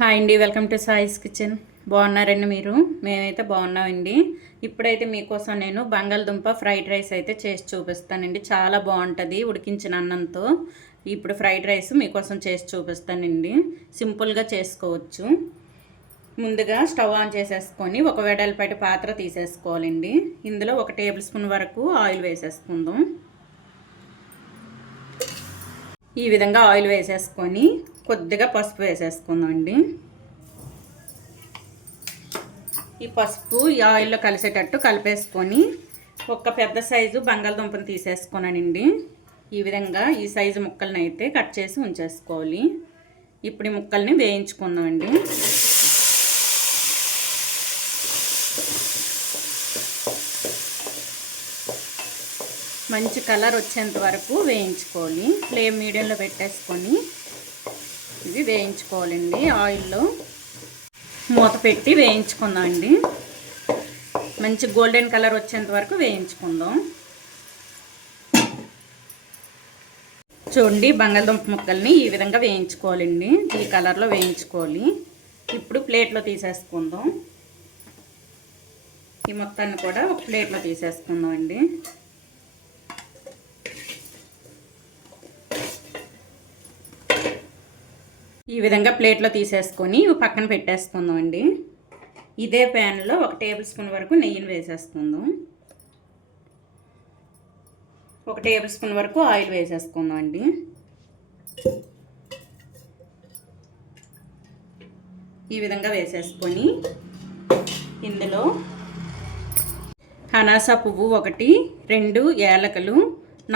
Hi అండి welcome to సాయిస్ kitchen. బాగున్నారండి మీరు? మేమైతే బాగున్నామండి. ఇప్పుడైతే మీకోసం నేను బంగాళదుంప ఫ్రైడ్ రైస్ అయితే చేసి చూపిస్తానండి. చాలా బాగుంటుంది ఉడికించిన అన్నంతో. ఇప్పుడు ఫ్రైడ్ రైస్ మీకోసం చేసి చూపిస్తానండి. సింపుల్గా చేసుకోవచ్చు. ముందుగా స్టవ్ ఆన్ చేసేసుకొని ఒక వెడల్పాటి పాత్ర తీసేసుకోవాలండి. ఇందులో ఒక టేబుల్ స్పూన్ వరకు ఆయిల్ వేసేసుకుందాం. ఈ విధంగా ఆయిల్ వేసేసుకొని కొద్దిగా పసుపు వేసేసుకుందామండి. ఈ పసుపు ఈ ఆయిల్లో కలిసేటట్టు కలిపేసుకొని ఒక పెద్ద సైజు బంగాళదుంపను తీసేసుకున్నానండి. ఈ విధంగా ఈ సైజు ముక్కల్ని అయితే కట్ చేసి ఉంచేసుకోవాలి. ఇప్పుడు ఈ ముక్కల్ని వేయించుకుందామండి. మంచి కలర్ వచ్చేంత వరకు వేయించుకోవాలి. ఫ్లేమ్ మీడియంలో పెట్టేసుకొని ఇవి వేయించుకోవాలండి. ఆయిల్లో మూత పెట్టి వేయించుకుందామండి మంచి గోల్డెన్ కలర్ వచ్చేంత వరకు వేయించుకుందాం. చూడండి బంగాళదుంప ముక్కల్ని ఈ విధంగా వేయించుకోవాలండి. ఈ కలర్లో వేయించుకోవాలి. ఇప్పుడు ప్లేట్లో తీసేసుకుందాం. ఈ మొత్తాన్ని కూడా ఒక ప్లేట్లో తీసేసుకుందాం అండి. ఈ విధంగా ప్లేట్లో తీసేసుకొని పక్కన పెట్టేసుకుందాం అండి ఇదే ప్యాన్లో ఒక టేబుల్ స్పూన్ వరకు నెయ్యిని వేసేసుకుందాం. ఒక టేబుల్ స్పూన్ వరకు ఆయిల్ వేసేసుకుందాం అండి ఈ విధంగా వేసేసుకొని ఇందులో అనాస పువ్వు ఒకటి రెండు ఏలకలు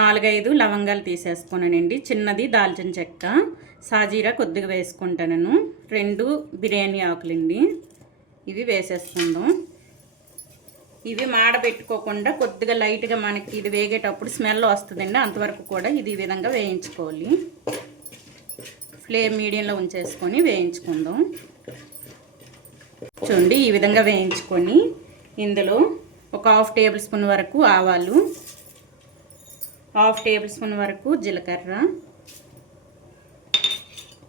నాలుగైదు లవంగాలు తీసేసుకున్నానండి చిన్నది దాల్చిన చెక్క సాజీరా కొద్దిగా వేసుకుంటాను రెండు బిర్యానీ ఆకులండి. ఇవి వేసేసుకుందాం. ఇవి మాడబెట్టుకోకుండా కొద్దిగా లైట్గా మనకి ఇది వేగేటప్పుడు స్మెల్ వస్తుందండి. అంతవరకు కూడా ఇది ఈ విధంగా వేయించుకోవాలి. ఫ్లేమ్ మీడియంలో ఉంచేసుకొని వేయించుకుందాం. చూడండి ఈ విధంగా వేయించుకొని ఇందులో ఒక హాఫ్ టేబుల్ స్పూన్ వరకు ఆవాలు హాఫ్ టేబుల్ స్పూన్ వరకు జీలకర్ర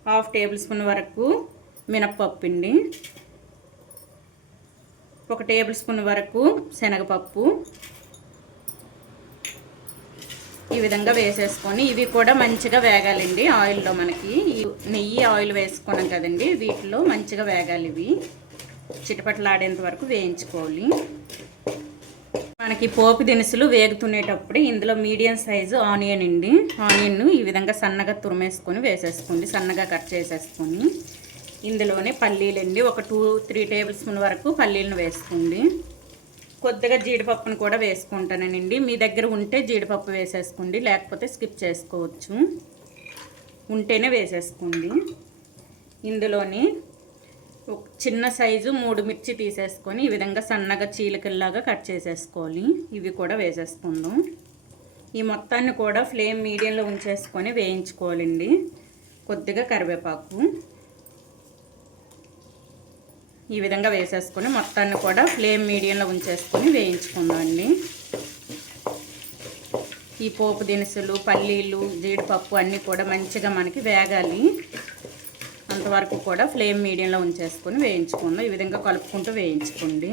హాఫ్ టేబుల్ స్పూన్ వరకు మినప్పప్పు అండి ఒక టేబుల్ స్పూన్ వరకు శనగపప్పు. ఈ విధంగా వేసేసుకొని ఇవి కూడా మంచిగా వేగాలండి ఆయిల్లో మనకి. నెయ్యి ఆయిల్ వేసుకున్నాం కదండి వీటిలో మంచిగా వేగాలి ఇవి. చిటపట్లాడేంత వరకు వేయించుకోవాలి. మనకి పోపు దినుసులు వేగుతునేటప్పుడు ఇందులో మీడియం సైజు ఆనియన్ అండి. ఆనియన్ను ఈ విధంగా సన్నగా తురిమేసుకొని వేసేసుకోండి. సన్నగా కట్ చేసేసుకొని ఇందులోనే పల్లీలండి ఒక టూ త్రీ టేబుల్ స్పూన్ వరకు పల్లీలను వేసుకోండి. కొద్దిగా జీడిపప్పును కూడా వేసుకుంటానండి. మీ దగ్గర ఉంటే జీడిపప్పు వేసేసుకోండి. లేకపోతే స్కిప్ చేసుకోవచ్చు. ఉంటేనే వేసేసుకోండి. ఇందులోని ఒక చిన్న సైజు మూడు మిర్చి తీసేసుకొని ఈ విధంగా సన్నగా చీలికల్లాగా కట్ చేసేసుకోవాలి. ఇవి కూడా వేసేసుకుందాం. ఈ మొత్తాన్ని కూడా ఫ్లేమ్ మీడియంలో ఉంచేసుకొని వేయించుకోవాలండి. కొద్దిగా కరివేపాకు. ఈ విధంగా వేసేసుకొని మొత్తాన్ని కూడా ఫ్లేమ్ మీడియంలో ఉంచేసుకొని వేయించుకుందామండి. ఈ పోపు దినుసులు పల్లీలు జీడిపప్పు అన్నీ కూడా మంచిగా మనకి వేగాలి. అంతవరకు కూడా ఫ్లేమ్ మీడియంలో ఉంచేసుకొని వేయించుకుందాం. ఈ విధంగా కలుపుకుంటూ వేయించుకోండి.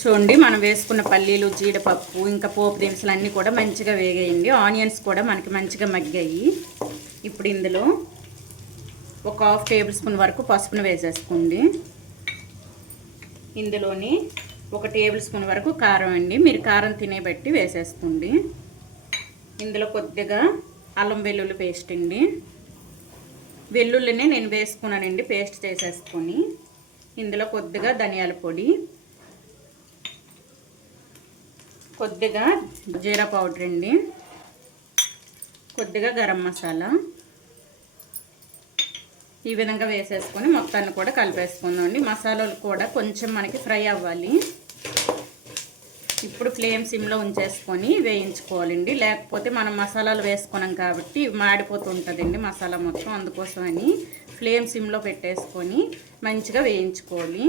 చూడండి మనం వేసుకున్న పల్లీలు జీడిపప్పు ఇంకా పోపు దినుసులు అన్నీ కూడా మంచిగా వేగాయండి. ఆనియన్స్ కూడా మనకి మంచిగా మగ్గాయి. ఇప్పుడు ఇందులో ఒక హాఫ్ టేబుల్ స్పూన్ వరకు పసుపును వేసేసుకోండి. ఇందులోని ఒక టేబుల్ స్పూన్ వరకు కారం అండి. మీరు కారం తినే బట్టి వేసేసుకోండి. ఇందులో కొద్దిగా అల్లం వెల్లుల్లి పేస్ట్ అండి. వెల్లుల్లిని నేను వేసుకున్నానండి పేస్ట్ చేసేసుకొని. ఇందులో కొద్దిగా ధనియాల పొడి కొద్దిగా జీరా పౌడర్ అండి కొద్దిగా గరం మసాలా. ఈ విధంగా వేసేసుకొని మొత్తాన్ని కూడా కలిపేసుకుందాం అండి మసాలాలు కూడా కొంచెం మనకి ఫ్రై అవ్వాలి. ఇప్పుడు ఫ్లేమ్ సిమ్లో ఉంచేసుకొని వేయించుకోవాలండి. లేకపోతే మనం మసాలాలు వేసుకున్నాం కాబట్టి మాడిపోతుంటుందండి మసాలా మొత్తం. అందుకోసమని ఫ్లేమ్ సిమ్లో పెట్టేసుకొని మంచిగా వేయించుకోవాలి.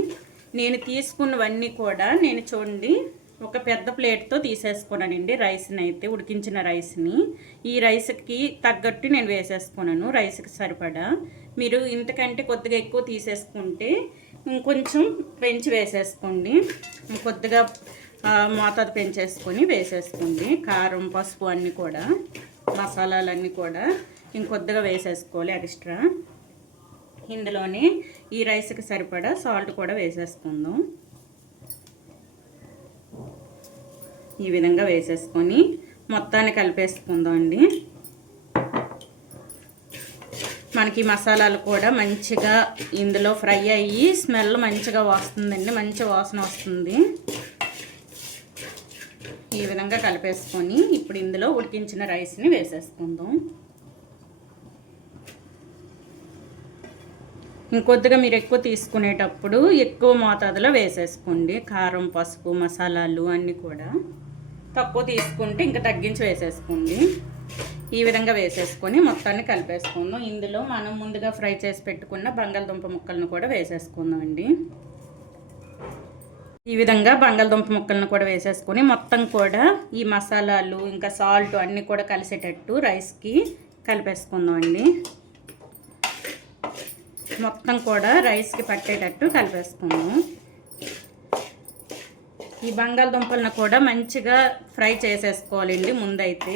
నేను తీసుకున్నవన్నీ కూడా నేను చూడండి ఒక పెద్ద ప్లేట్తో తీసేసుకున్నానండి రైస్ని అయితే ఉడికించిన రైస్ని. ఈ రైస్కి తగ్గట్టు నేను వేసేసుకున్నాను రైస్కి సరిపడా. మీరు ఇంతకంటే కొద్దిగా ఎక్కువ తీసేసుకుంటే ఇంకొంచెం పెంచి వేసేసుకోండి. కొద్దిగా మోతాదు పెంచేసుకొని వేసేసుకోండి కారం పసుపు అన్నీ కూడా మసాలాలన్నీ కూడా ఇంకొద్దిగా వేసేసుకోవాలి ఎక్స్ట్రా. ఇందులోనే ఈ రైస్కి సరిపడా సాల్ట్ కూడా వేసేసుకుందాం. ఈ విధంగా వేసేసుకొని మొత్తాన్ని కలిపేసుకుందాం అండి. మనకి మసాలాలు కూడా మంచిగా ఇందులో ఫ్రై అయ్యి స్మెల్ మంచిగా వస్తుందండి మంచి వాసన వస్తుంది. ఈ విధంగా కలిపేసుకొని ఇప్పుడు ఇందులో ఉడికించిన రైస్ని వేసేసుకుందాం. ఇంకొద్దిగా మీరు ఎక్కువ తీసుకునేటప్పుడు ఎక్కువ మోతాదులో వేసేసుకోండి. కారం పసుపు మసాలాలు అన్నీ కూడా. తక్కువ తీసుకుంటే ఇంకా తగ్గించి వేసేసుకోండి. ఈ విధంగా వేసేసుకొని మొత్తాన్ని కలిపేసుకుందాం. ఇందులో మనం ముందుగా ఫ్రై చేసి పెట్టుకున్న బంగాళదుంప ముక్కలను కూడా వేసేసుకుందాం అండి ఈ విధంగా బంగాళదుంప ముక్కలను కూడా వేసేసుకొని మొత్తం కూడా ఈ మసాలాలు ఇంకా సాల్ట్ అన్నీ కూడా కలిసేటట్టు రైస్కి కలిపేసుకుందామండి మొత్తం కూడా రైస్కి పట్టేటట్టు కలిపేసుకుందాం. ఈ బంగాళదుంపలను కూడా మంచిగా ఫ్రై చేసేసుకోవాలండి ముందైతే.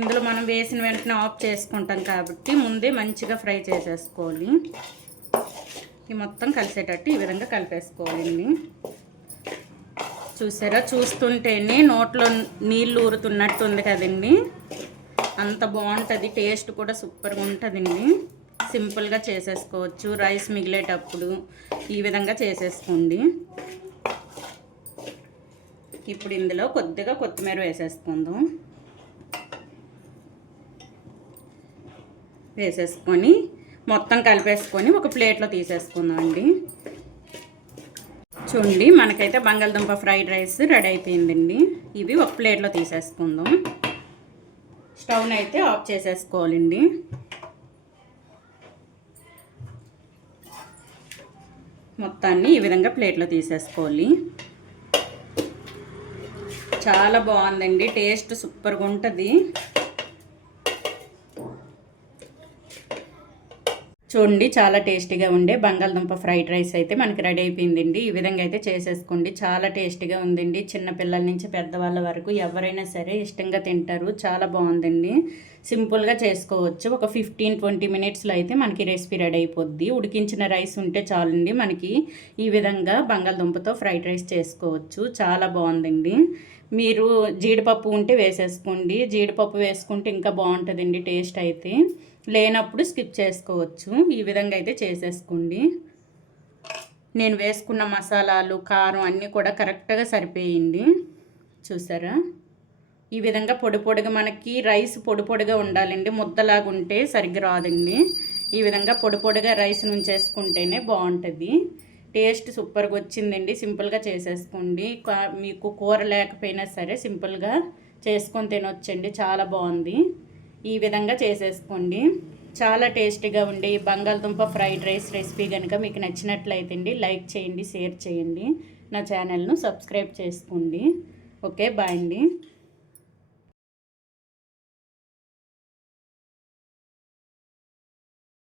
ఇందులో మనం వేసిన వెంటనే ఆఫ్ చేసుకుంటాం కాబట్టి ముందే మంచిగా ఫ్రై చేసేసుకోవాలి. ఈ మొత్తం కలిసేటట్టు ఈ విధంగా కలిపేసుకోవాలండి చూసారా? చూస్తుంటేనే నోట్లో నీళ్ళు ఊరుతున్నట్టు ఉంది కదండి అంత బాగుంటుంది టేస్ట్ కూడా సూపర్గా ఉంటుందండి సింపుల్గా చేసేసుకోవచ్చు రైస్ మిగిలేటప్పుడు ఈ విధంగా చేసేసుకోండి. ఇప్పుడు ఇందులో కొద్దిగా కొత్తిమీర వేసేసుకుందాం. వేసేసుకొని మొత్తం కలిపేసుకొని ఒక ప్లేట్లో తీసేసుకుందామండి. చూడండి మనకైతే బంగాళదుంప ఫ్రైడ్ రైస్ రెడీ అయిపోయిందండి. ఇవి ఒక ప్లేట్లో తీసేసుకుందాం. స్టవ్ని అయితే ఆఫ్ చేసేసుకోవాలండి. మొత్తాన్ని ఈ విధంగా ప్లేట్లో తీసేసుకోవాలి. చాలా బాగుందండి టేస్ట్ సూపర్గా ఉంటుంది. చూడండి చాలా టేస్టీగా ఉండే బంగాళదుంప ఫ్రైడ్ రైస్ అయితే మనకి రెడీ అయిపోయిందండి. ఈ విధంగా అయితే చేసేసుకోండి. చాలా టేస్టీగా ఉందండి. చిన్న పిల్లల నుంచి పెద్దవాళ్ళ వరకు ఎవరైనా సరే ఇష్టంగా తింటారు. చాలా బాగుందండి. సింపుల్గా చేసుకోవచ్చు. ఒక ఫిఫ్టీన్ ట్వంటీ మినిట్స్లో అయితే మనకి రెసిపీ రెడీ అయిపోద్ది. ఉడికించిన రైస్ ఉంటే చాలండి మనకి ఈ విధంగా బంగాళదుంపతో ఫ్రైడ్ రైస్ చేసుకోవచ్చు. చాలా బాగుందండి. మీరు జీడిపప్పు ఉంటే వేసేసుకోండి. జీడిపప్పు వేసుకుంటే ఇంకా బాగుంటుందండి టేస్ట్ అయితే. లేనప్పుడు స్కిప్ చేసుకోవచ్చు. ఈ విధంగా అయితే చేసేసుకోండి. నేను వేసుకున్న మసాలాలు కారం అన్నీ కూడా కరెక్ట్గా సరిపోయింది. చూసారా? ఈ విధంగా పొడి పొడిగా మనకి రైస్ పొడి పొడిగా ఉండాలండి. ముద్దలాగా ఉంటే సరిగ్గా రాదండి. ఈ విధంగా పొడి పొడిగా రైస్ నుంచేసుకుంటేనే బాగుంటుంది. టేస్ట్ సూపర్గా వచ్చిందండి. సింపుల్గా చేసేసుకోండి. కా- మీకు కూర లేకపోయినా సరే సింపుల్గా చేసుకొని తినొచ్చండి. చాలా బాగుంది. ఈ విధంగా చేసేసుకోండి. చాలా టేస్టీగా ఉండే ఈ బంగాళదుంప ఫ్రైడ్ రైస్ రెసిపీ కనుక మీకు నచ్చినట్లయితే అండి లైక్ చేయండి షేర్ చేయండి. నా ఛానల్ను సబ్స్క్రైబ్ చేసుకోండి. ఓకే బాయ్ అండి.